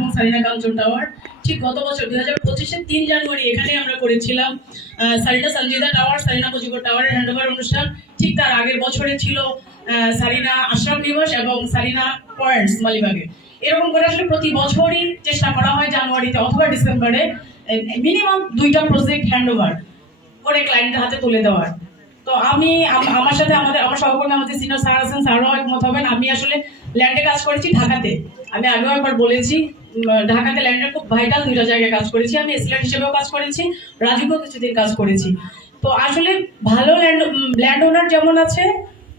এবং সারিনা কাঞ্চন টাওয়ার। ঠিক গত বছর 2025-এর 3 জানুয়ারি এখানে আমরা করেছিলাম সারিনা সঞ্জিদা টাওয়ার, সারিনা মুজিবুর টাওয়ারের হ্যান্ডওভার অনুষ্ঠান। ঠিক তার আগের বছরে ছিল সারিনা আশরাফ নিবাস এবং সারিনা পয়েন্টস মালিবাগে। এরকম করে আসলে প্রতি বছরই চেষ্টা করা হয় জানুয়ারিতে অথবা ডিসেম্বরে মিনিমাম 2টা প্রজেক্ট হ্যান্ডওভার করে ক্লায়েন্টের হাতে তুলে দেওয়ার। তো আমার সাথে আমার সহকর্মী আমাদের সিনিয়র স্যার আছেন, স্যারও একমত হবেন। আমি আসলে ল্যান্ডে কাজ করেছি ঢাকাতে, আমি আগেও একবার বলেছি ঢাকাতে ল্যান্ডের খুব ভাইটাল 2টা জায়গায় কাজ করেছি। আমি এসিলেন্ট হিসেবেও কাজ করেছি, রাজীবও কিছুদিন কাজ করেছি। তো আসলে ভালো ল্যান্ড ওনার যেমন আছে,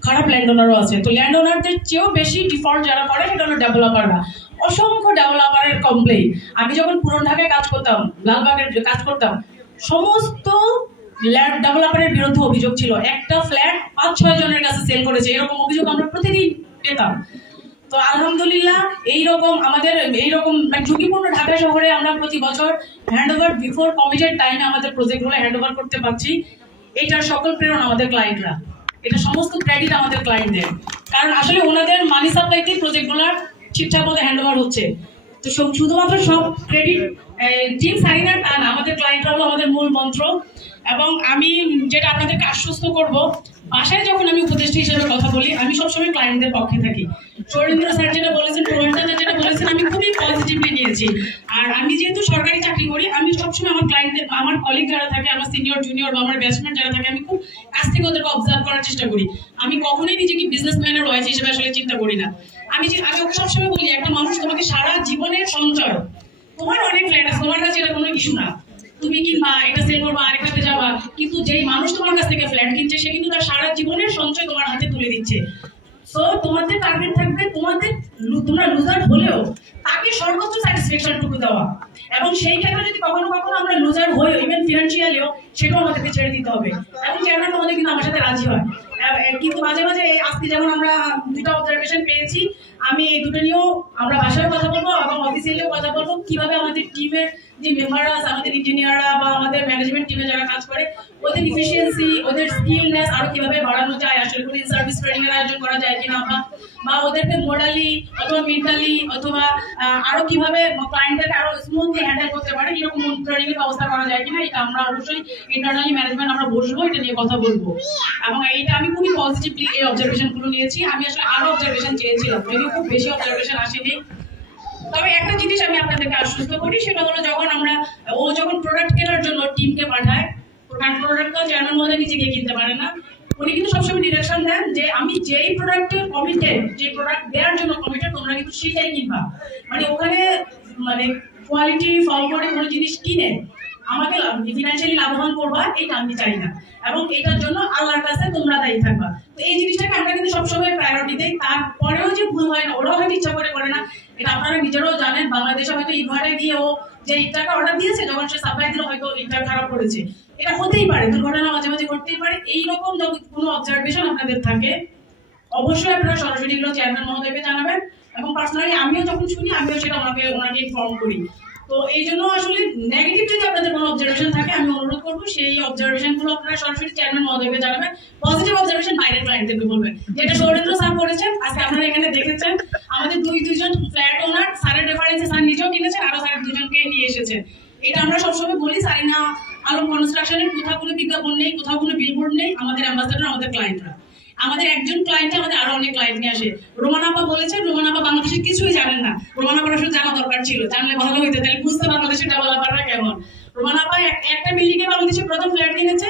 খারাপ ল্যান্ড ওনারও আছে। তো ল্যান্ড ওনারদের চেয়েও বেশি ডিফল্ট যারা করে সেটা হলো ডেভেলপাররা। অসংখ্য ডেভেলপারের কমপ্লেইন। আমি যখন পুরন ঢাকায় কাজ করতাম, লালবাগের কাজ করতাম, সমস্ত ল্যান্ড ডেভেলপারের বিরুদ্ধে অভিযোগ ছিল। একটা ফ্ল্যাট 5-6 জনের কাছে সেল করেছে, এরকম অভিযোগ আমরা প্রতিদিন পেতাম। তো আলহামদুলিল্লাহ আমাদের এইরকম ঝুঁকিপূর্ণ ঢাকা শহরে আমরা প্রতি বছর হ্যান্ডওভার বিফোর কমিটেড টাইমে আমাদের প্রজেক্টগুলো হ্যান্ডওভার করতে পারছি। এটার সকল প্রেরণা আমাদের ক্লায়েন্টরা, এটা সমস্ত ক্রেডিট আমাদের ক্লায়েন্টদের। কারণ আসলে ওনাদের মানি সাপ্লাইতেই প্রজেক্টগুলো ঠিকঠাক মতো হ্যান্ডওভার হচ্ছে। তো শুধুমাত্র সব ক্রেডিট টিম সারিনার তা না, আমাদের ক্লায়েন্টরা হলো আমাদের মূল মন্ত্র। এবং আমি যেটা আপনাদেরকে আশ্বস্ত করব, বাসায় যখন আমি উপদেষ্টা হিসেবে কথা বলি, আমি সবসময় ক্লায়েন্টদের পক্ষে থাকি। সৌরেন্দ্র স্যার যেটা বলেছেন, প্রবীণতা যেটা বলেছেন, আমি খুবই পজিটিভলি নিয়েছি। আর আমি যেহেতু সরকারি চাকরি করি, আমি সবসময় আমার ক্লায়েন্টদের, আমার কলিগ যারা থাকে, আমার সিনিয়র জুনিয়র বা আমার ব্যাচমেন্ট যারা থাকে, আমি খুব কাছ থেকে ওদেরকে অবজার্ভ করার চেষ্টা করি। আমি কখনোই নিজেকে বিজনেসম্যানের ওয়াইজ হিসেবে আসলে চিন্তা করি না। আমি ওকে সবসময় বলি, একটা মানুষ তোমাকে সারা জীবনের সঞ্চয়, তোমার অনেক ফ্ল্যাট আছে, তোমার কাছে এটা কোনো ইস্যু না, তুমি কিনবা, এটা সেল করবা, আরেকটাতে যাবা, কিন্তু যেই মানুষ তোমার কাছ থেকে ফ্ল্যাট কিনছে সে কিন্তু তার সারা জীবনের সঞ্চয় তোমার হাতে তুলে দিচ্ছে। সো তোমাদের টার্গেট থাকবে তোমরা লুজার হলেও তাকে সর্বোচ্চ স্যাটিসফ্যাকশনটুকু দেওয়া। এবং সেই ক্ষেত্রে যদি কখনো কখনো আমরা লুজার হই, ইভেন ফিনান্সিয়ালিও, সেটাও আমাদেরকে ছেড়ে দিতে হবে। এবং চেয়ারম্যান আমাদের কিন্তু আমার সাথে রাজি হয়। কিন্তু মাঝে মাঝে আজকে যেমন আমরা 2টা অবজারভেশন পেয়েছি, আমি এই দুটো নিয়েও আমরা বাসায় কথা বলবো এবং অফিসিয়ালিও কথা বলবো, কিভাবে আমাদের টিমের যে মেম্বাররা আছে, আমাদের ইঞ্জিনিয়াররা বা আমাদের ম্যানেজমেন্ট টিমে যারা কাজ করে, ওদের ইফিসিয়েন্সি, ওদের স্কিলনেস আরো কিভাবে বাড়ানো যায়, আসলে কোনো সার্ভিস ট্রেনিং এর আয়োজন করা যায় কিনা, বা ওদেরকে মোরালি অথবা মেন্টালি অথবা আরো কিভাবে ক্লায়েন্টদেরকে আরো স্মুথলি হ্যান্ডেল করতে পারে, এরকম ট্রেনিং এর ব্যবস্থা করা যায় কিনা, এটা আমরা অবশ্যই ইন্টারনালি ম্যানেজমেন্ট আমরা বসবো, এটা নিয়ে কথা বলবো। এবং এইটা আমি খুবই পজিটিভলি এই অবজারভেশন গুলো নিয়েছি। আমি আসলে আরো অবজারভেশন চেয়েছিলাম, যদিও খুব বেশি অবজারভেশন আসেনি। তবে একটা জিনিস আমি আপনাদেরকে আশ্বস্ত করি, সেটা হলো যখন প্রোডাক্ট কেনার জন্য টিমকে পাঠায়, প্রোডাক্ট তো চেয়ারম্যান মহোদয় নিজে গিয়ে কিনতে পারে না, উনি কিন্তু সবসময় ডিরেকশন দেন যে আমি যেই প্রোডাক্টের কমিটেড, যে প্রোডাক্ট দেওয়ার জন্য কমিটেড, তোমরা কিন্তু সেটাই কিনবা। মানে ওখানে কোয়ালিটি ফল করে কোনো জিনিস কিনে আমাকে ফিনান্সিয়ালি লাভবান করবা, এটা আমি চাই না। এবং এটার জন্য আল্লাহর কাছে তোমরা দায়ী থাকবা। তো এই জিনিসটাকে আমরা কিন্তু সবসময় প্রায়োরিটি দেই। তারপরেও যে ভুল হয় না, ওরাও হয়তো ইচ্ছা করে না, এটা আপনারা নিজেরাও জানেন। বাংলাদেশে হয়তো ইটভাটায় গিয়ে ও যে ইটটাকা অর্ডার দিয়েছে, যখন সে সাপ্লাই দিল হয়তো ইটটা খারাপ করেছে, এটা হতেই পারে, দুর্ঘটনা মাঝে মাঝে ঘটতেই পারে। এইরকম যদি কোনো অবজারভেশন আপনাদের থাকে, অবশ্যই আপনারা সরাসরি এগুলো চেয়ারম্যান মহোদয়কে জানাবেন। এবং পার্সোনালি আমিও যখন শুনি, আমিও সেটা ওনাকে ইনফর্ম করি। তো এই জন্য আসলে নেগেটিভ যদি আপনাদের কোনো অবজারভেশন থাকে, আমি অনুরোধ করবো সেই অবজারভেশন গুলো আপনারা সরাসরি চেয়ারম্যান মহোদয়কে জানাবেন। পজিটিভ অবজারভেশন বাইরের ক্লায়েন্টদেরকে বলবেন, যেটা সৌরেন্দ্র স্যার করেছেন। আজকে আপনারা এখানে দেখেছেন আমাদের দুইজন ফ্ল্যাট ওনার, স্যারের রেফারেন্সে স্যার নিজেও কিনেছেন, আরো স্যার 2জনকে নিয়ে এসেছেন। এটা আমরা সবসময় বলি, সারিনা আলম কনস্ট্রাকশনের কোথাও কোনো বিজ্ঞাপন নেই, কোথাও কোনো বিলবোর্ড নেই, আমাদের অ্যাম্বাসেডর আমাদের ক্লায়েন্টরা। আমাদের একজন ক্লায়েন্টে আমাদের আরো অনেক ক্লায়েন্ট নিয়ে আসে। রোমান আপা বলেছেন, রোমান আপা বাংলাদেশের কিছুই জানেন না। রোমান আপার আসলে জানা দরকার ছিল, জানলে ভালো হইতো, তাহলে বুঝতে বাংলাদেশের ডেভেলপাররা কেমন। রোমান আপা একটা বিল্ডিং এ বাংলাদেশে প্রথম ফ্ল্যাট কিনেছে,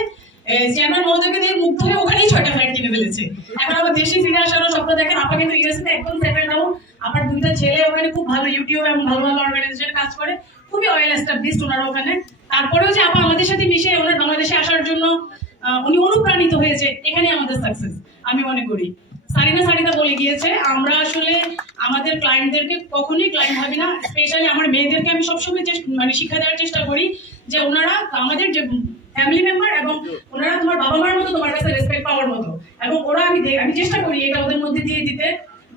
চেয়ারম্যান মহোদয়কে দিয়ে মুগ্ধ হয়ে ওখানেই 6টা ফ্ল্যাট কিনে ফেলেছে। এখন আবার দেশে ফিরে আসারও স্বপ্ন দেখেন। আপা কিন্তু ইউএসএ একদম সেটেল ডাউন। আমার 2টা ছেলে ওখানে খুব ভালো ইউটিউব এবং ভালো ভালো অর্গানাইজেশনে কাজ করে, খুবই ওয়েল এস্টাবলিশড ওনারা ওখানে। তারপরেও যে আপা আমাদের সাথে মিশে ওনার বাংলাদেশে আসার জন্য উনি অনুপ্রাণিত হয়েছে, এখানে আমাদের সাকসেস আমি মনে করি। সারিনা বলে গিয়েছে, আমরা আসলে আমাদের ক্লায়েন্টদেরকে কখনোই ক্লায়েন্ট ভাবি না। স্পেশালি আমার মেয়েদেরকে আমি সবসময় শিক্ষা দেওয়ার চেষ্টা করি যে ওনারা আমাদের যে ফ্যামিলি মেম্বার, এবং ওনারা তোমার বাবা মার মতো, তোমার কাছে রেসপেক্ট পাওয়ার মতো। এবং ওরা আমি চেষ্টা করি এটা ওদের মধ্যে দিয়ে দিতে,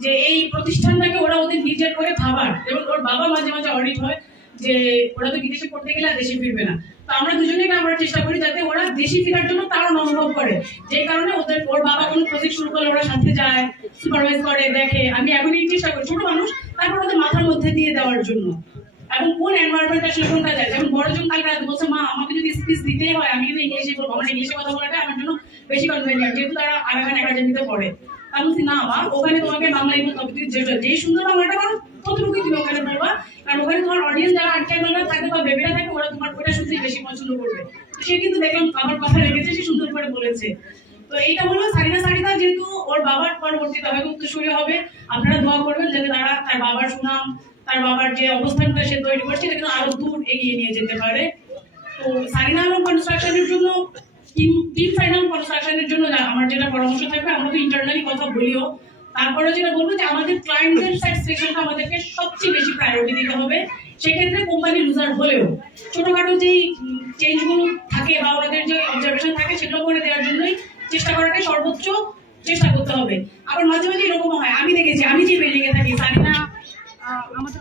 যে এই প্রতিষ্ঠানটাকে ওরা ওদের নিজের করে ভাবার। এবং ওর বাবা মাঝে মাঝে অডিট হয়, যে ওরা তো বিদেশে পড়তে গেলে আর দেশে ফিরবে না। তো আমরা দুজনেই আমরা চেষ্টা করি যাতে ওরা দেশে ফেরার জন্য তারা অনুভব করে। যে কারণে ওর বাবা কোনো প্রজেক্ট শুরু করলে ওরা সাথে যায়, সুপারভাইজ করে, দেখে। আমি এখনই চেষ্টা করি, ছোট মানুষ, তারপর ওদের মাথার মধ্যে দিয়ে দেওয়ার জন্য। এবং কোন এনভায়রনমেন্ট আসলে কোনটা যায়। যেমন বড়জন কালকে রাতে বলছে, মা আমাকে যদি স্পিচ দিতেই হয় আমি কিন্তু ইংলিশে বলবো, আমার ইংলিশে কথা বলাটা আমার জন্য বেশি কনভেনিয়েন্ট, যেহেতু তারা আরাকান একাডেমিতে পড়ে। আমি বলছি না মা, ওখানে তোমাকে বাংলায় বলতে হবে, তুই যেই সুন্দর বাংলাটা পারো ততটুকুই তুমি ওখানে বলবা, কারণ ওখানে তোমার অডিয়েন্স যারা আনক্যামেরা থাকে বা বেবিরা থাকে ওরা তোমার ওটা শুনতেই বেশি পছন্দ করবে। তো সে কিন্তু দেখলাম আমার কথা রেখেছে, সে সুন্দর করে বলেছে। তো এইটা হলো সারিনা যেহেতু ওর বাবার পরবর্তীতে হবে উত্তরসূরি হবে, আপনারা দোয়া করবেন যাতে তারা তার বাবার সুনাম, তার বাবার যে অবস্থানটা সে তৈরি করছে এটা কিন্তু আরো দূর এগিয়ে নিয়ে যেতে পারে। তো সারিনা আলম কনস্ট্রাকশনের জন্য, টিম ফাইনাল কনস্ট্রাকশনের জন্য আমার যেটা পরামর্শ থাকবে, আমরা তো ইন্টারনালি কথা বলিও, তারপরে যেটা বলবো যে আমাদের ক্লায়েন্টদের স্যাটিসফ্যাকশনটা আমাদেরকে সবচেয়ে বেশি প্রায়োরিটি দিতে হবে। সেক্ষেত্রে কোম্পানি লুজার হলেও ছোটখাটো যেই চেঞ্জগুলো থাকে বা ওদের যে অবজারভেশন থাকে সেগুলো করে দেওয়ার জন্যই চেষ্টা করাটাই সর্বোচ্চ চেষ্টা করতে হবে। আবার মাঝে মাঝে এরকম হয়, আমি দেখেছি, আমি যে বিল্ডিং এ থাকি সারিনা আমাদের